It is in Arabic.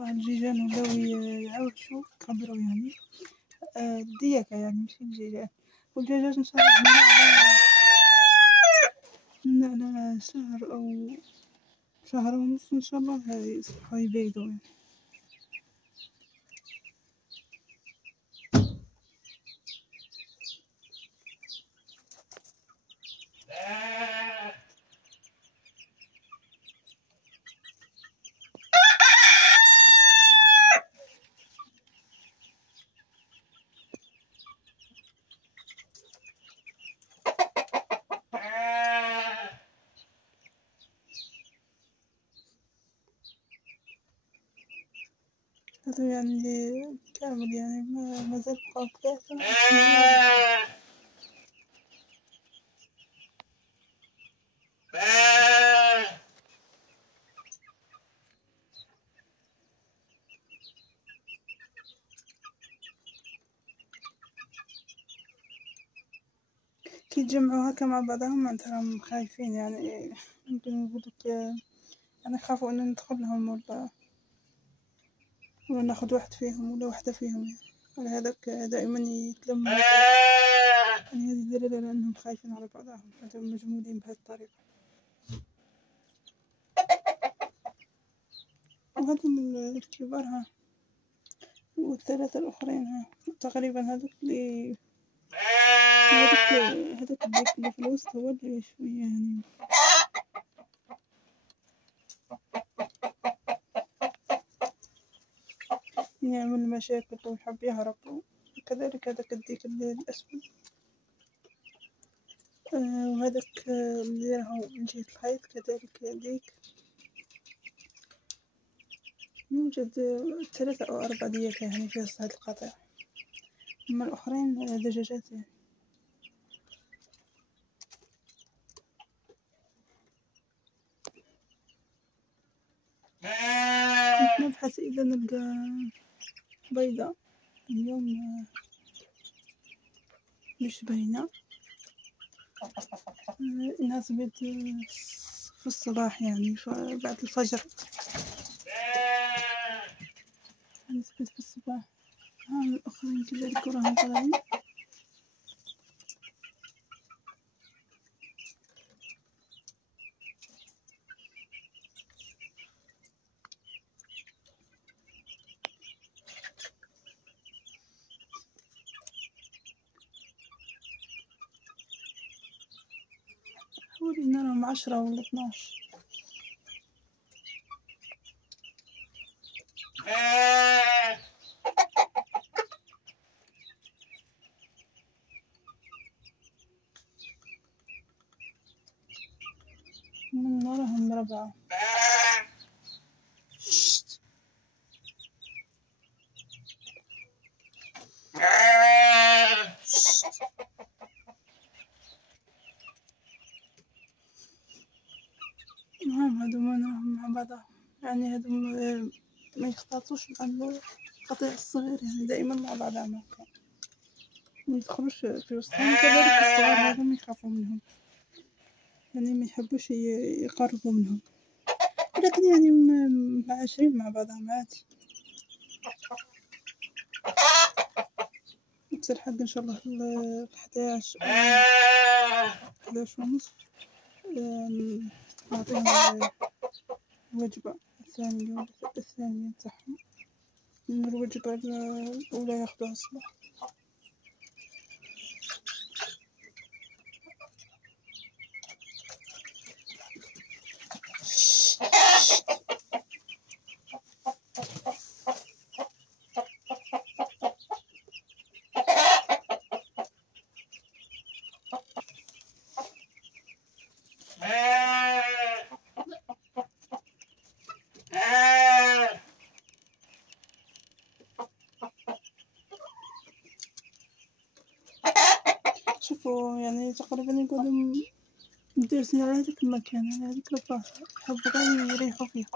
الله الجيجان ولاو يعوشوا كبروا يعني الديكة يعني ماشي الجيجان، والدجاج إن شاء الله من على شهر أو شهر ونص إن شاء الله يصبحوا يبيضوا يعني. هذا يعني كامل يعني ما زال بقاو 3 كي يتجمعوا هكا مع بعضهم معناتها خايفين يعني يمكن يقولك يعني خافوا ان ندخل لهم ولا ناخد واحد فيهم ولا واحدة فيهم يعني. على هذاك دائما يتلموا يعني هذه دليل على انهم خايفين على بعضهم انهم مجموعين بهذه الطريقة. وهذم الكبار ها والثلاثة الأخرين ها تقريبا هذوك اللي هذاك الديك اللي في الوسط هو اللي شوية يعني يعمل مشاكل ويحب يهرب، وكذلك هذاك الديك الأسود وهذاك اللي راهو من جهة الخيط كذلك ديك. يوجد 3 أو 4 ديك يعني في هذا القطيع، أما الآخرين دجاجات يعني. كنت نبحث إذا نلقى بيضة اليوم مش باينة، إنها تبيض في الصباح يعني بعد الفجر تبيض في الصباح. الآخرين كذلك راهم طالعين. حوالي نراهم 10 ولا 12. من وراهم 4. المهم هذوما نراهم مع بعضهم يعني هذوما ما يختلطوش مع القطيع الصغير يعني دائما مع بعضهم هكا ما يدخلوش في وسطهم. كذلك الصغار هذوما يخافوا منهم يعني ما يحبوش يقربوا منهم، لكن يعني عايشين مع بعضهم عادي. نفس الحق إن شاء الله 11 ونصف نعطيهم الوجبة الثانية تاعهم، من الوجبة الأولى ياخدوها الصباح. شوفوا يعني تقريبا يقعدوا مدرسين على هذاك المكان على هذيك البلاصة يحبوا غير يريحوا فيها.